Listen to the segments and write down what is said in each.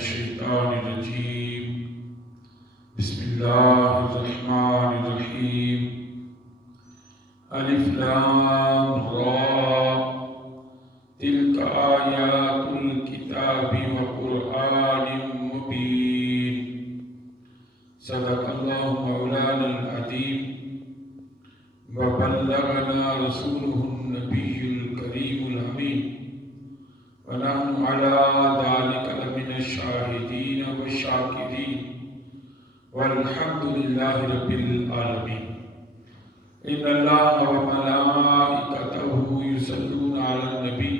الشيطان الرجيم بسم الله الرحمن الرحيم ألف لام را تلك آيات الكتاب وقرآن مبين صدق الله مولانا العظيم وبلغنا رسوله النبي الكريم الأمين ونحن على ذلك لمن الشاهدين والشاكرين والحمد لله رب العالمين إن الله وملائكته يصلون على النبي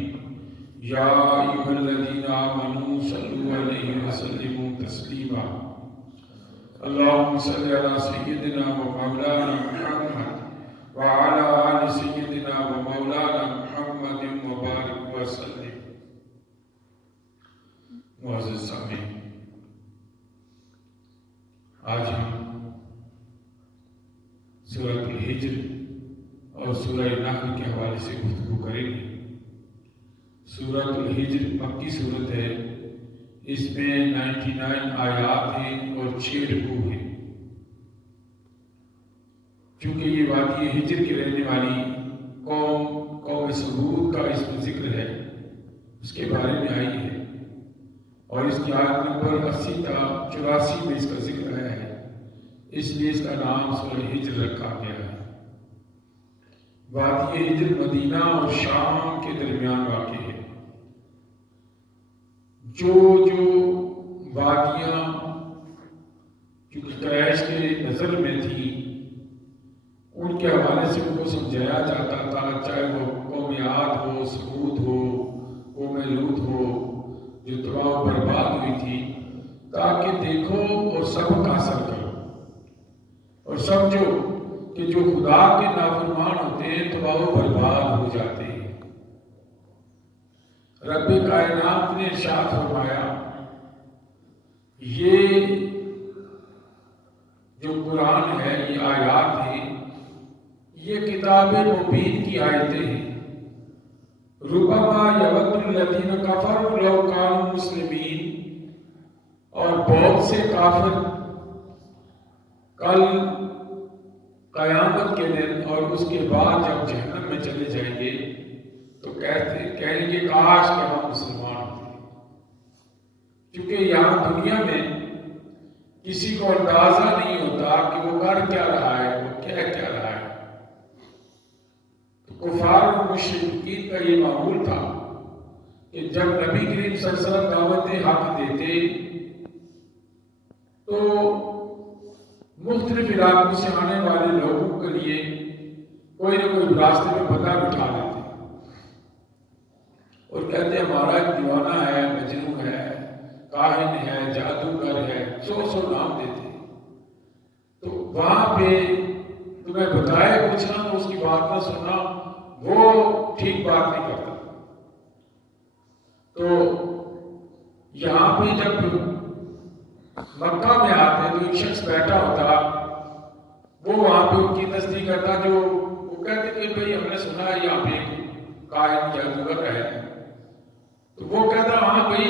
يا أيها الذين آمنوا صلوا عليه وسلموا تسليما اللهم صل على سيدنا ومولانا محمد وعلى آل سيدنا ومولانا محمد وبارك وسلم. معزز سامعین، آج ہم سورۃ الحجر اور سورہ نحل کے حوالے سے گفتگو کریں گے۔ سورۃ الحجر مکی صورت ہے، اس میں 99 آیات ہیں اور 6 رکوع ہیں۔ چونکہ یہ وادی ہجر کی رہنے والی قوم ثمود کا اس میں ذکر ہے، اس کے بارے میں آئی ہے، اور اس کی آیت نمبر 80 تا 84 میں اس کا ذکر آیا ہے، اس لیے اس کا نام سورہ ہجر رکھا گیا ہے۔ وادی ہجر مدینہ اور شام کے درمیان واقع ہے۔ جو وادیاں چونکہ قریش کے نظر میں تھی، ان کے حوالے سے ان کو سمجھایا جاتا تھا، چاہے وہ قوم عاد ہو، ثمود ہو، قوم لوط ہو، جو تباہ و برباد ہوئی تھی، تاکہ دیکھو اور سبق حاصل کرو اور سمجھو کہ جو خدا کے نافرمان ہوتے ہیں تباہ و برباد ہو جاتے ہیں۔ رب کائنات نے ارشاد فرمایا، یہ جو قرآن ہے، یہ آیات ہیں، یہ کتاب مبین کی آیتیں ہیں۔ ربما یود الذین کفروا لو کانوا مسلمین، اور بہت سے کافر کل قیامت کے دن اور اس کے بعد جب جہنم میں چلے جائیں گے تو کہیں گے کاش کہ ہم مسلمان ہوتے۔ کیونکہ یہاں دنیا میں کسی کو اندازہ نہیں ہوتا کہ وہ کر کیا رہا ہے، وہ کہہ کیا رہا ہے۔ کفار و مشرکین کا یہ معمول تھا کہ جب نبی کریم صلی اللہ علیہ وسلم دعوت حق دیتے تو مختلف علاقوں سے آنے والے لوگوں کے لیے کوئی نہ کوئی راستے میں بندہ بٹھا دیتے اور کہتے ہمارا ایک دیوانہ ہے، مجنون ہے، کاہن ہے، جادوگر ہے، 100 نام دیتے۔ تو وہاں پہ تمہیں بتائے کچھ نہ تو اس کی بات نہ سننا، وہ ٹھیک بات نہیں کرتا۔ تو یہاں پہ جب مکہ میں آتے تو ایک شخص بیٹھا ہوتا، وہ وہاں پہ ان کی تصدیق کرتا، جو وہ کہتے کہ بھئی ہم نے سنا ہے یہاں پہ کاہن جادوگر ہے۔ تو وہ کہتا ہاں بھئی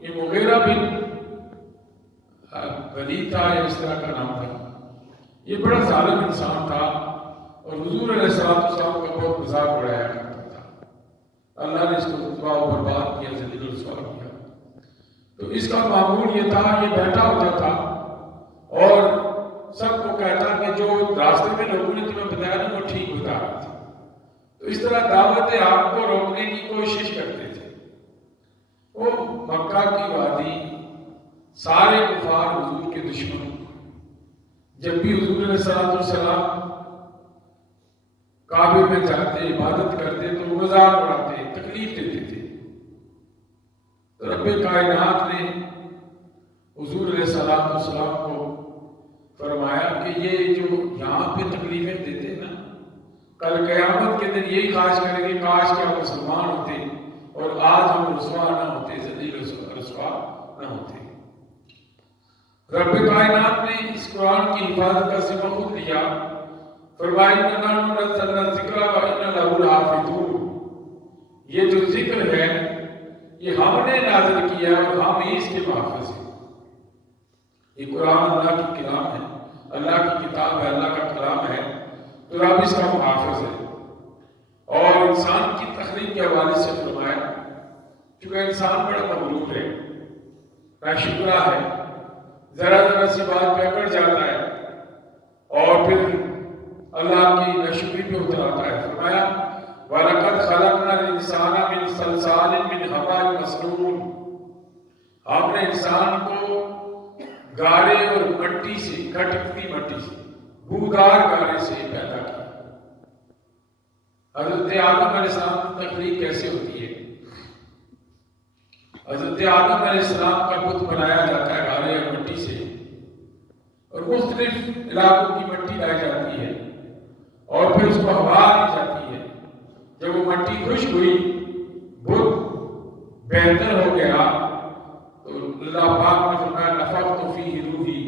یہ مغیرہ بن ولید تھا، یا اس طرح کا نام تھا، یہ بڑا ظالم انسان تھا اور حضور علیہ السلام کا بہت مذاق اڑایا کرتا تھا۔ اللہ نے اس کو تباہ و برباد کیا، ذلیل و رسوا کیا۔ تو اس کا معمول یہ تھا، یہ بیٹھا ہوتا تھا اور سب کو کہتا کہ جو راستے میں لوگوں نے تمہیں بتایا نا وہ ٹھیک بتا رہا تھا۔ تو اس طرح دعوت آپ کو روکنے کی کوشش کرتے تھے۔ وہ مکہ کی وادی، سارے کفار حضور کے دشمن، جب بھی حضور علیہ السلام کعبے میں جاتے، عبادت کرتے تو مذاق اڑاتے، تکلیف دیتے تھے۔ تو رب کائنات نے حضور علیہ السلام کو فرمایا کہ یہ جو یہاں پہ تکلیفیں دیتے ہیں نا، کل قیامت کے دن یہی خواہش کریں گے کاش کہ ہم مسلمان ہوتے اور آج ہم رسوا نہ ہوتے، ذلیل و رسوا نہ ہوتے۔ رب کائنات نے اس قرآن کی حفاظت کا ذمہ خود لیا، فرمایا اِنَّا نَحْنُ نَزَّلْنَا الذِّكْرَ وَإِنَّا لَهُ لَحَافِظُونَ۔ یہ جو ذکر ہے یہ ہم نے نازل کیا اور ہم ہی اس کے محافظ ہیں۔ یہ قرآن اللہ کی کلام ہے، اللہ کی کتاب ہے، اللہ کا کلام ہے، تو رب اس کا محافظ ہے۔ اور انسان کی تخلیق کے حوالے سے فرمایا چونکہ انسان بڑا مغرور ہے، ناشکرا ہے، ذرا ذرا سی بات پہ اکڑ جاتا ہے اور پھر اللہ کی ناشکری پہ اتر آتا ہے۔ فرمایا وَلَقَدْ خَلَقْنَا الْإِنسَانَ مِنْ صَلْصَالٍ مِنْ حَمَإٍ مَسْنُونٍ، ہم نے انسان کو گارے اور مٹی سے، کھٹکتی مٹی سے، بودار گارے سے پیدا کیا۔ حضرت آدم علیہ السلام کی تخلیق کیسے ہوتی ہے؟ حضرت آدم علیہ السلام کا بت بنایا جاتا ہے گارے اور مٹی سے، اور مختلف علاقوں کی مٹی لائی جاتی ہے اور پھر اس کو ہوا دی جاتی ہے۔ جب وہ مٹی خشک ہوئی، بت بہتر ہو گیا، تو اللہ پاک نے فرمایا نفخت فیہ روحی،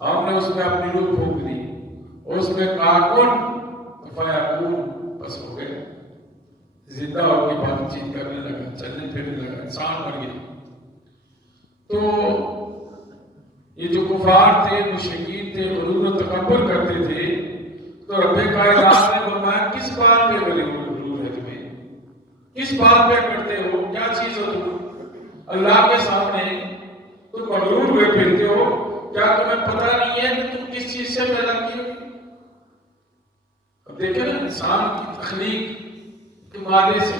ہم نے اس میں اپنی روح پھونک دی، اس میں کہا کن فیکون، بس ہو گیا، زندہ ہو کے بات چیت کرنے لگا، چلنے پھرنے لگا، انسان بن گیا۔ تو یہ جو کفار تھے، مشرکین تھے، غرور و تکبر کرتے تھے، تو رب کائنات نے فرمایا کس بات پہ غرور ہے تمہیں؟ کس بات پہ کرتے ہو؟ کیا چیز ہو تم؟ اللہ کے سامنے تم مغرور ہوئے پھرتے ہو، کیا تمہیں پتہ نہیں ہے کہ تم کس چیز سے پیدا کی ہو؟ اب دیکھیں نا، انسان کی تخلیق کے مادے سے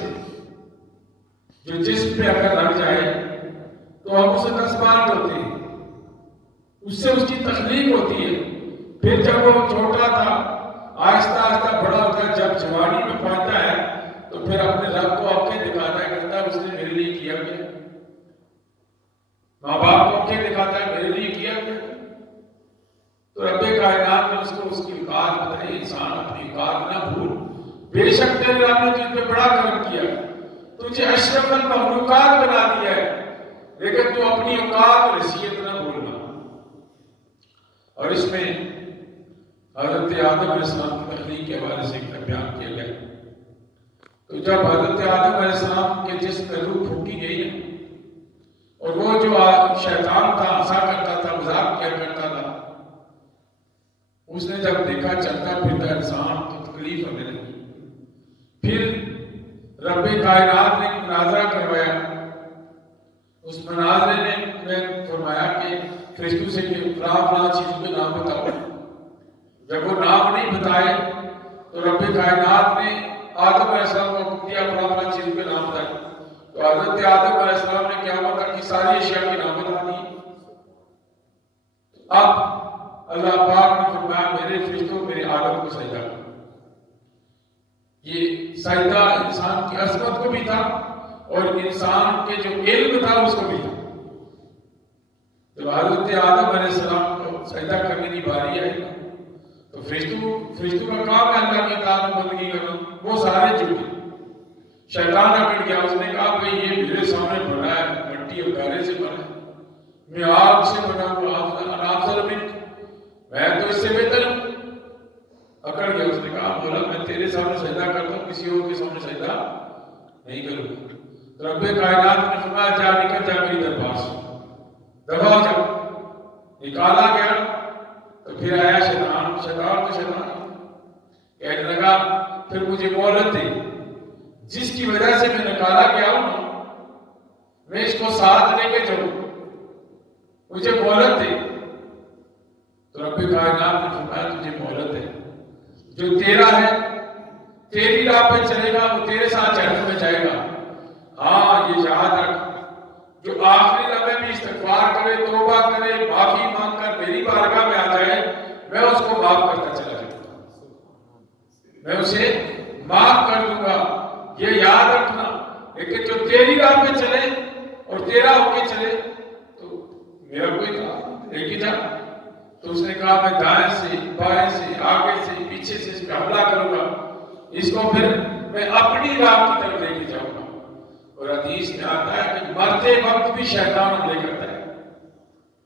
جو جسم پہ اگر لگ جائے تو ہم اسے 10 بار ہوتے ہیں، اس سے اس کی تخلیق ہوتی ہے۔ پھر جب وہ چھوٹا تھا، آہستہ آہستہ بڑا ہوتا ہے، جب جوانی میں پہنچتا ہے تو پھر اپنے رب کو آنکھیں دکھاتا ہے، کہتا ہے اس نے میرے لیے کیا کیا؟ ماں باپ کو آنکھیں دکھاتا ہے، میرے لیے کیا کیا؟ تو رب کائنات نے اس کو اس کی اوقات بتائی، انسان اپنی اوقات نہ بھول، بے شک تیرے رب نے تجھ پہ بڑا کرم کیا، تجھے اشرف المخلوقات بنا دیا ہے، لیکن تو اپنی اوقات اور حیثیت نہ بھولنا۔ اور اس میں حضرت آدم علیہ السلام کی تخلیق کے حوالے سے ایک بیان کیا گیا۔ تو جب حضرت آدم علیہ السلام کے جسم میں روح پھونکی گئی ہے، اور وہ جو شیطان تھا، ہنسا کرتا تھا، مذاق کیا کرتا تھا، اس نے جب دیکھا چلتا پھرتا انسان تو تکلیف ہونے لگی۔ پھر رب کائنات نے مناظرہ کروایا، اس مناظرے نے فرمایا کہ فرشتوں سے کہ فلاں چیزوں کے نام بتاؤ۔ جب وہ نام نہیں بتائے تو رب کائنات نے آدم علیہ السلام کو حکم دیا فلاں چیزوں کے نام بتائے، تو حضرت آدم علیہ السلام نے قیامت تک کی ساری اشیاء کے نام بتا دی۔ اب اللہ پاک نے فرمایا میرے فرشتوں میرے آدم کو سجدہ کرو۔ یہ سجدہ انسان کی عظمت کو بھی تھا اور انسان کے جو علم تھا اس کو بھی تھا۔ جب حضرت آدم علیہ السلام کو سجدہ کرنے کی باری آئی تو فرشتوں کا کام ہے اللہ کی اطاعت و بندگی کرنا، وہ سارے جھکے۔ شیطان اکڑ گیا، اس نے کہا بھئی یہ میرے سامنے بنا ہے، مٹی اور گارے سے بنا ہے، میں آگ سے بنا ہوں، افضل منک، میں تو اس سے بہتر ہوں۔ اکڑ گیا، اس نے کہا مولا میں تیرے سامنے سجدہ کرتا ہوں، کسی اور کے سامنے سجدہ نہیں کروں گا۔ رب کائنات نے فرمایا جا نکل جا میری دربار سے، دبا ہو جا۔ نکالا گیا تو پھر آیا شیطان تو شیطان کہنے لگا پھر مجھے مہلت دے، جس کی وجہ سے میں نکالا گیا ہوں میں اس کو ساتھ لے کے جاؤں، مجھے مہلت دے۔ تو رب کائنات نے فرمایا تجھے مہلت ہے، جو تیرا ہے تیری راہ پہ چلے گا وہ تیرے ساتھ جہنم میں جائے گا۔ ہاں یہ یاد رکھ، جو آخری لمحے بھی استغفار کرے، توبہ کرے، معافی مانگ کر میری بارگاہ میں آ جائے، میں اس کو معاف کرتا چلا جاؤں گا، میں اسے معاف کر دوں گا، یہ یاد رکھنا۔ لیکن جو تیری راہ پہ چلے اور تیرا ہو کے چلے تو میرا کوئی تھا لے کے جا۔ تو اس نے کہا میں دائیں سے، بائیں سے، آگے سے، پیچھے سے اس پہ حملہ کروں گا، اس کو پھر میں اپنی راہ کی طرف لے کے جاؤں گا۔ اور حدیث میں آتا ہے کہ مرتے وقت بھی شیطان حملے کرتا ہے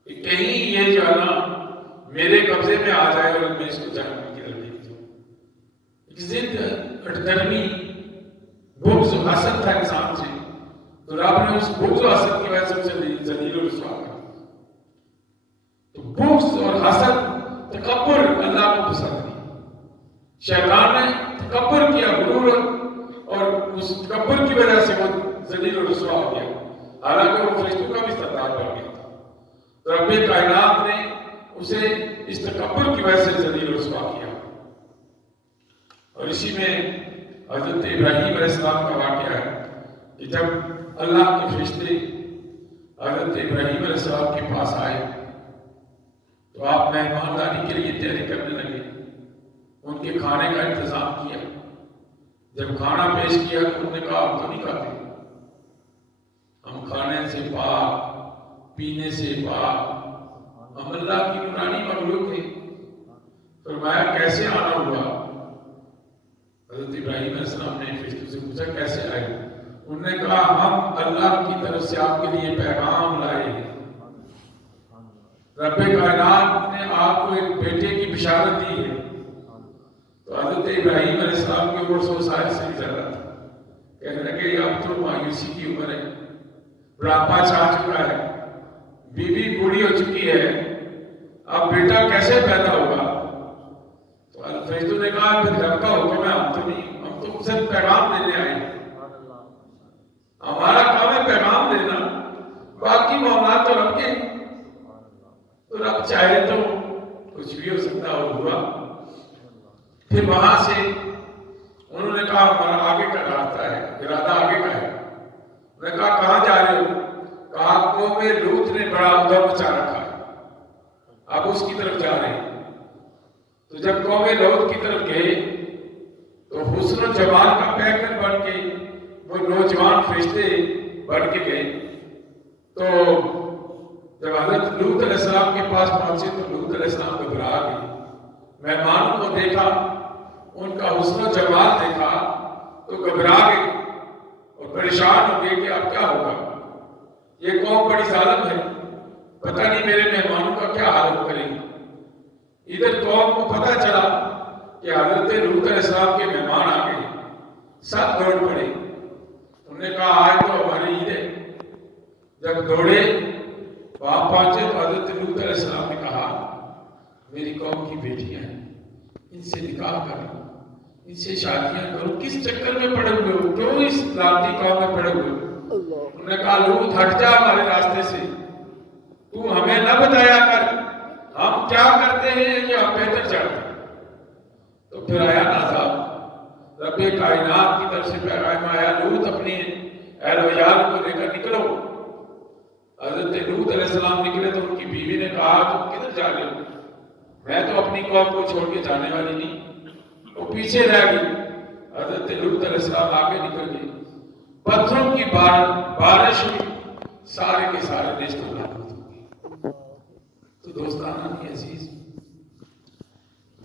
کہ کہیں یہ جو ہے نا میرے قبضے میں آ جائے اور میں اس کو جہنم کی طرف لے کے جاؤں۔ ایک ضد، ہٹ درمی، بغض و حسد تھا انسان سے، تو رب نے اس بغض و حسد کی وجہ سے اسے ذلیل و رسوا کر دیا۔ تو بغض اور حسد، تکبر اللہ کو پسند نہیں۔ شیطان نے تکبر کیا، غرور، اور اس تکبر کی وجہ سے وہ ذلیل و رسوا ہو گیا، حالانکہ وہ فرشتوں کا بھی سردار بن گیا تھا۔ تو رب کائنات نے اسے اس تکبر کی وجہ سے ذلیل و رسوا کیا۔ اور اسی میں حضرت ابراہیم علیہ السلام کا واقعہ ہے کہ جب اللہ کے فرشتے حضرت ابراہیم علیہ السلام کے پاس آئے تو آپ مہمانداری کے لیے تیاری کرنے لگے، ان کے کھانے کا انتظام کیا۔ جب کھانا پیش کیا تو انہوں نے کہا ہم تو نہیں کھاتے، ہم کھانے سے پاک، پینے سے پاک، ہم اللہ کی نورانی مخلوق ہیں۔ فرمایا کیسے آنا ہوا؟ حضرت ابراہیم علیہ السلام نے فرشتوں سے پوچھا کیسے آئے؟ انہوں نے کہا ہم اللہ کی طرف سے آپ کے لیے پیغام لائے ہیں۔ رب کائنات نے آپ کو ایک بیٹے کی بشارت دی ہے۔ تو حضرت ابراہیم علیہ السلام کی عمر 100 سال سے بھی زیادہ تھا۔ کہنے لگے اب تو مایوسی کی عمر ہے، بڑھاپا چھا چکا ہے، بیوی بوڑھی ہو چکی ہے، اب بیٹا کیسے پیدا ہوگا؟ تو فرشتوں نے کہا پھر رب کا حکم ہے، ہم تو نہیں، ہم تو صرف پیغام دینے آئے ہیں، ہمارا کام ہے پیغام دینا، باقی معاملات تو رب کے۔ تو رب چاہے تو کچھ بھی ہو سکتا اور ہوا۔ پھر وہاں سے انہوں نے کہا ہمارا آگے کا راستہ ہے، ارادہ آگے کا ہے۔ انہوں نے کہا کہاں جا رہے ہو؟ کہا قوم لوط نے بڑا ادھر مچا رکھا ہے، اب اس کی طرف جا رہے ہیں۔ تو جب قوم لوط کی طرف گئے تو حسن و جمال کا پیکر بن کے وہ نوجوان فرشتے بن کے گئے۔ تو جب حضرت لوط علیہ السلام کے پاس پہنچے تو لوط علیہ السلام گھبرا گئے، مہمانوں کو دیکھا، ان کا حسن و جمال دیکھا تو گھبرا گئے اور پریشان ہو گئے کہ اب کیا ہوگا، یہ قوم بڑی ظالم ہے، پتہ نہیں میرے مہمانوں کا کیا حالت کرے گی۔ ادھر قوم کو پتہ چلا کہ حضرت لوط علیہ السلام کے مہمان آ گئے، سب دوڑ پڑے۔ انہوں نے کہا آج تو ہماری عید ہے۔ جب دوڑے وہاں پہنچے تو حضرت لوط علیہ السلام نے کہا میری قوم کی بیٹیاں ہیں، ان سے نکاح کرو، ان سے شادیاں کرو، کس چکر میں پڑے ہوئے ہو، کیوں اس لانتی قوم میں پڑے ہوئے ہو؟ انہوں نے کہا لوط ہٹ جا ہمارے راستے سے، تو ہمیں نہ بتایا کر ہم کیا کرتے ہیں یہ ہم بہتر جانتے ہیں۔ تو پھر آیا عذاب، رب کائنات کی طرف سے پیغام آیا لوط اپنی اہل و عیال کو لے کر نکلو۔ حضرت لوط علیہ السلام نکلے تو ان کی بیوی نے کہا تم کدھر جا رہے ہو؟ میں تو اپنی قوم کو چھوڑ کے جانے والی نہیں۔ وہ پیچھے رہ گئی۔ حضرت لوط علیہ السلام آگے نکل گئے، پتھروں کی بارش ہوئی، سارے کے سارے رشتے نابود ہو گئے۔ تو دوستانہ عزیز،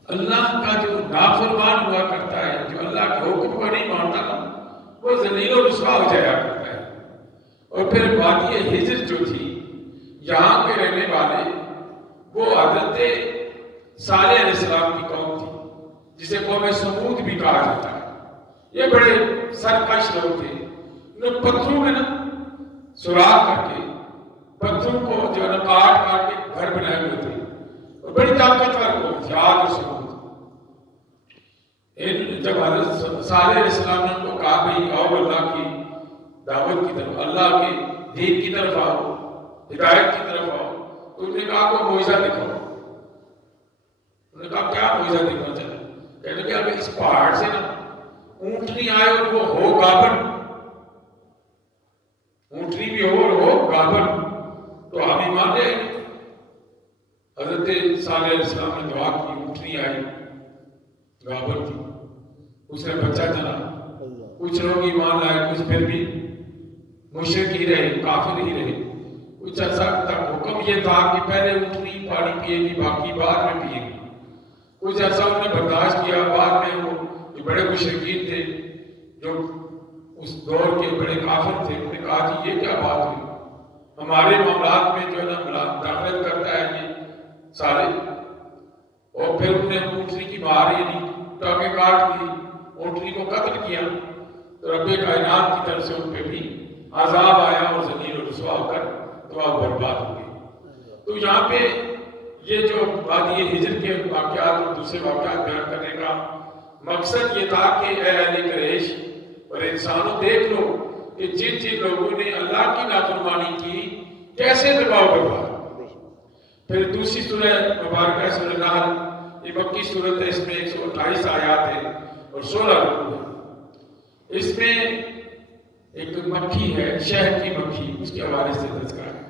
اللہ کا جو نافرمان ہوا کرتا ہے، جو اللہ کے حکم کو نہیں مانتا نا، وہ ذلیل و رسوا ہو جایا کرتا ہے۔ اور پھر وادی ہجر جو تھی، یہاں کے رہنے والے وہ حضرت صالح علیہ السلام کی قوم تھی، جسے قوم سمود بھی کہا جاتا ہے۔ یہ بڑے سرکش لوگ تھے، انہوں پتھروں میں نا سوراخ کر کے پتھروں کو جو ہے کاٹ کاٹ کے گھر بنائے ہوئے تھے، اور بڑی طاقتور قوم تھی عاد اور سمود۔ جب حضرت صالح علیہ السلام نے ان کو کہا بھئی آؤ اللہ کی دعوت کی طرف، اللہ کے دین کی طرف آؤ، ہدایت کی طرف آؤ، تو انہوں نے کہا کوئی معجزہ دکھاؤ۔ انہوں نے کہا کیا معجزہ دکھانا چاہتے؟ کہنے لگے اب اس پہاڑ سے نا اونٹنی آئے اور وہ ہو گابن، اونٹنی بھی ہو اور ہو گابن، تو ہم ایمان لے۔ حضرت صالح علیہ السلام نے دعا کی، اونٹنی آئی، گابن تھی، اس نے بچہ جنا۔ کچھ لوگ ایمان لائے، کچھ پھر بھی مشرک ہی رہے، کافر ہی رہے۔ کچھ عرصہ تک حکم یہ تھا کہ پہلے اونٹنی پانی پیے گی، باقی بعد میں پیے گی۔ کچھ عرصہ انہوں نے برداشت کیا، بعد میں وہ جو بڑے مشرکین تھے، جو اس دور کے بڑے کافر تھے، انہوں نے کہا جی یہ کیا بات ہوئی، ہمارے معاملات میں جو ہے نا دخل کرتا ہے یہ سارے۔ اور پھر انہوں نے اونٹنی کی مار یعنی ٹانگیں کاٹ دی، اونٹنی کو قتل کیا۔ تو رب کائنات کی طرف سے ان پہ بھی عذاب آیا اور ذلیل و رسوا ہو کر تباہ و برباد ہو گئی۔ تو یہاں پہ یہ جو وادی ہجر کے واقعات اور دوسرے واقعات بیان کرنے کا مقصد یہ تھا کہ اے اہل قریش اور انسانوں دیکھ لو کہ جن جن لوگوں نے اللہ کی نافرمانی کی کیسے تباہ و برباد۔ پھر دوسری سورہ مبارکہ سورہ نحل، یہ مکی سورت ہے، اس میں 128 آیات ہیں اور 16 رکوع ہیں۔ اس میں ایک مکھی ہے، شہد کی مکھی، اس کے حوالے سے تذکرہ ہے۔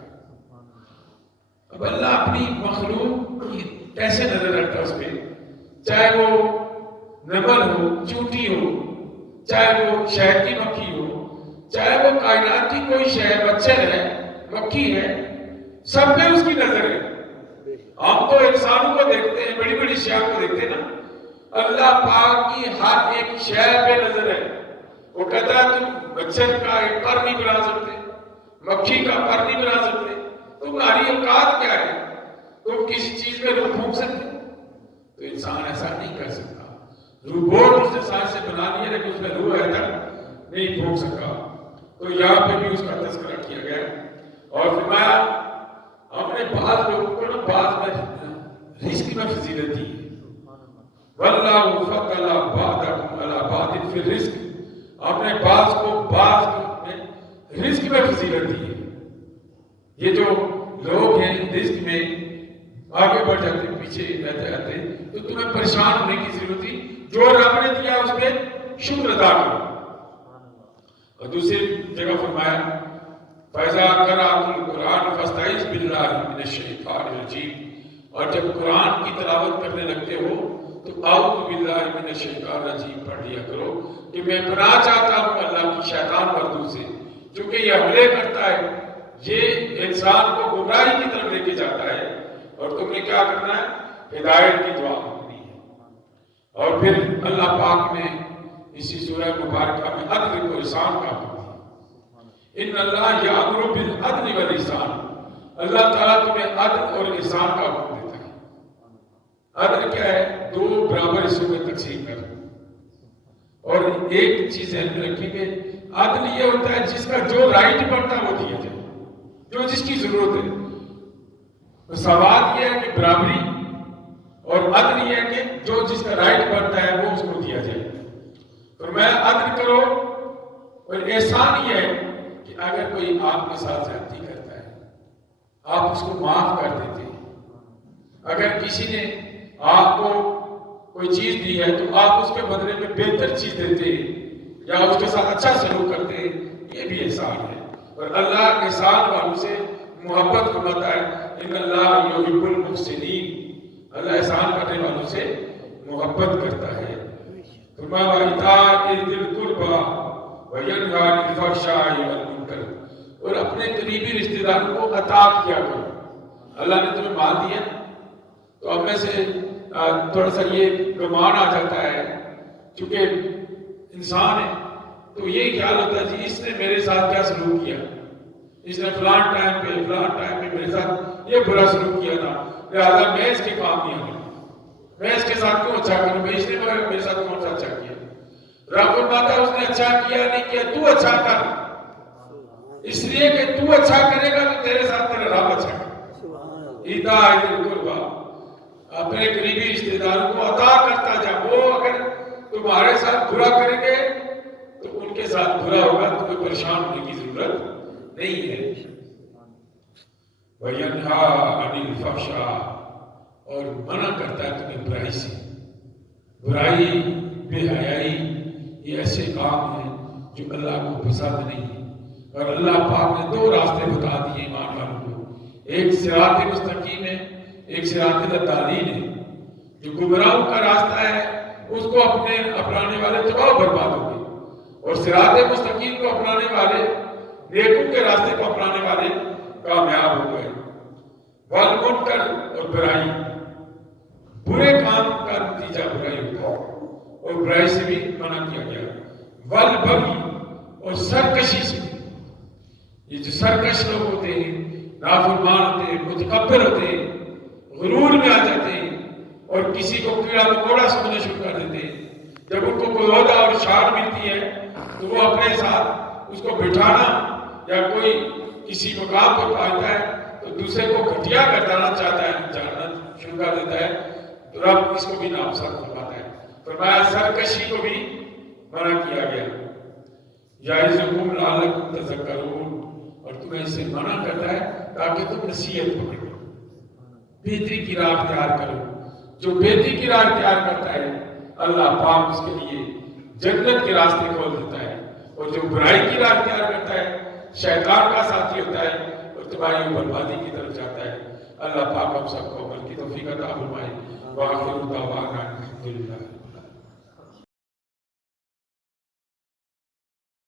اب اللہ اپنی مخلوق کی کیسے نظر رکھتا ہے اس پہ، چاہے وہ نمل ہو، چونٹی ہو، چاہے وہ شہد کی مکھی ہو، چاہے وہ کائنات کی کوئی شے، مچھر ہے، مکھی ہے، سب پہ اس کی نظر ہے۔ ہم تو انسانوں کو دیکھتے ہیں، بڑی بڑی شے کو دیکھتے ہیں نا، اللہ پاک کی ہر ایک شے پہ نظر ہے۔ وہ کہتا ہے تم مچھر کا ایک پر نہیں بنا سکتے، مکھی کا پر نہیں بنا سکتے، تمہاری اوقات کیا ہے؟ تم کسی چیز میں روح پھونک سکتے؟ تو انسان ایسا نہیں کر سکتا۔ روبوٹ اس نے سائنس سے بنا لیا لیکن اس میں روح ہے تک نہیں پھونک سکا۔ تو یہاں پہ بھی اس کا تذکرہ کیا گیا اور فرمایا ہم نے بعض لوگوں کو نا بعض میں رزق میں فضیلت دی، واللہ فضل بعضکم علی بعض فی الرزق، ہم نے بعض کو بعض میں رزق میں فضیلت دی ہے۔ یہ جو لوگ ہیں رزق میں آگے بڑھ جاتے پیچھے رہ جاتے تو تمہیں پریشان ہونے کی ضرورت تھی، جو رب نے دیا اس پہ شکر ادا کرو۔ اور دوسری جگہ فرمایا فَإِذَا قَرَأْتُمُ الْقُرْآنَ فَاسْتَعِذْ بِاللَّهِ مِنَ الشَّيْطَانِ الرَّجِيمِ، اور جب قرآن کی تلاوت کرنے لگتے ہو تو اعوذ باللہ من الشیطان الرجیم پڑھ لیا کرو کہ میں پناہ چاہتا ہوں اللہ کی شیطان مردود سے، چونکہ یہ حملے کرتا ہے، یہ انسان کو گمراہی کی طرف لے کے جاتا ہے، اور تم نے کیا کرنا ہے؟ ہدایت کی دعا مانگنی ہے۔ اور پھر اللہ پاک نے اسی سورہ مبارکہ میں عدل و احسان کا حکم دیا، ان اللہ یامر بالعدل والاحسان، اللہ تعالیٰ تمہیں عدل اور احسان کا حکم دیتا ہے۔ عدل کیا ہے؟ دو برابر حصوں میں تقسیم کر، اور ایک چیز ذہن میں رکھیں گے، عدل یہ ہوتا ہے جس کا جو رائٹ بنتا ہے وہ دیا جائے، جو جس کی ضرورت ہے۔ مساوات یہ ہے کہ برابری، اور عدل یہ ہے کہ جو جس کا رائٹ بنتا ہے وہ اس کو دیا جائے۔ فرمایا عدل کرو، اور احسان یہ ہے کہ اگر کوئی آپ کے ساتھ زیادتی کرتا ہے آپ اس کو معاف کر دیتے ہیں۔ اگر کسی نے آپ کو کوئی چیز دی ہے تو آپ اس کے بدلے میں بہتر چیز دیتے ہیں یا اس کے ساتھ اچھا سلوک کرتے ہیں، یہ بھی احسان ہے۔ اور اللہ احسان والوں سے محبت فرماتا ہے، ان اللہ یحب المحسنین، اللہ احسان کرنے والوں سے محبت کرتا ہے۔ فرمایا وَإِيتَاءِ ذِي الْقُرْبَىٰ وَيَنْهَىٰ عَنِ الْفَحْشَاءِ وَالْمُنکَرِ، اور اپنے قریبی رشتہ داروں کو عطا کیا کرو۔ اللہ نے تمہیں مال دیا تو اب میں سے تھوڑا سا یہ گمان آ جاتا ہے، چونکہ انسان ہے تو یہ خیال ہوتا ہے جی اس نے میرے ساتھ کیا سلوک کیا، اس نے فلان ٹائم پہ میرے ساتھ یہ برا سلوک کیا تھا، لہٰذا میں اس کے کام نہیں آؤں، میں اس کے ساتھ کیوں اچھا کروں، میں اس نے میرے ساتھ کون سا اچھا کیا۔ رب فرماتا ہے اس نے اچھا کیا نہیں کیا، تو اچھا کر، اس لیے کہ تو اچھا کرے گا تو تیرے ساتھ تیرا رب اچھا کرے۔ ایتاء ذی القربیٰ، اپنے قریبی رشتہ داروں کو عطا کرتا جا، وہ اگر تمہارے ساتھ برا کریں گے تو ان کے ساتھ برا ہوگا، تمہیں پریشان ہونے کی ضرورت نہیں ہے۔ وَيَنْهَىٰ عَنِ الْفَحْشَاءِ، اور منع کرتا ہے تمہیں برائی سے۔ برائی، بے حیائی، یہ ایسے کام ہیں جو اللہ کو پسند نہیں ہے، اور اللہ پاک نے دو راستے بتا دیے ایمان والوں کو، ایک صراط مستقیم ہے، ایک صراط الضالین ہے۔ جو گمراہوں کا راستہ ہے اس کو اپنانے والے تباہ و برباد ہوں گے، اور صراط مستقیم کو اپنانے والے، نیکوں کے راستے کو اپنانے والے کامیاب ہو گئے۔ والمنکر، اور برائی، برے کام کا نتیجہ برائی ہوتا ہے اور برائی سے بھی منع کیا گیا۔ والبغی، اور سرکشی سے، یہ جو سرکش لوگ ہوتے ہیں، نافرمان ہوتے ہیں، متکبر ہوتے ہیں، غرور میں آ جاتے ہیں اور کسی کو کیڑا مکوڑا سمجھنا شروع کر دیتے ہیں۔ جب ان کو کوئی عہدہ اور شان ملتی ہے تو وہ اپنے ساتھ اس کو بٹھانا یا کوئی کسی مقام پر پہنچتا ہے تو دوسرے کو گھٹیا کرنا چاہتا ہے، جاننا شروع کر دیتا ہے، تو رب اس کو بھی ناپسند فرماتا ہے۔ فرمایا سرکشی کو بھی منع کیا گیا، یعظکم لعلکم تذکرون، اور تمہیں اس سے منع کرتا ہے تاکہ تم نصیحت پکڑو، بہتری کی راہ اختیار کرو۔ جو بہتری کی راہ اختیار کرتا ہے اللہ پاک اس کے لیے جنت کے راستے کھول دیتا ہے، اور جو برائی کی راہ اختیار کرتا ہے شیطان کا ساتھی ہوتا ہے اور تباہی و بربادی کی طرف جاتا ہے۔ اللہ پاک ہم سب کو عمل کی توفیق عطا فرمائے۔ وآخر دعوانا الحمدللہ۔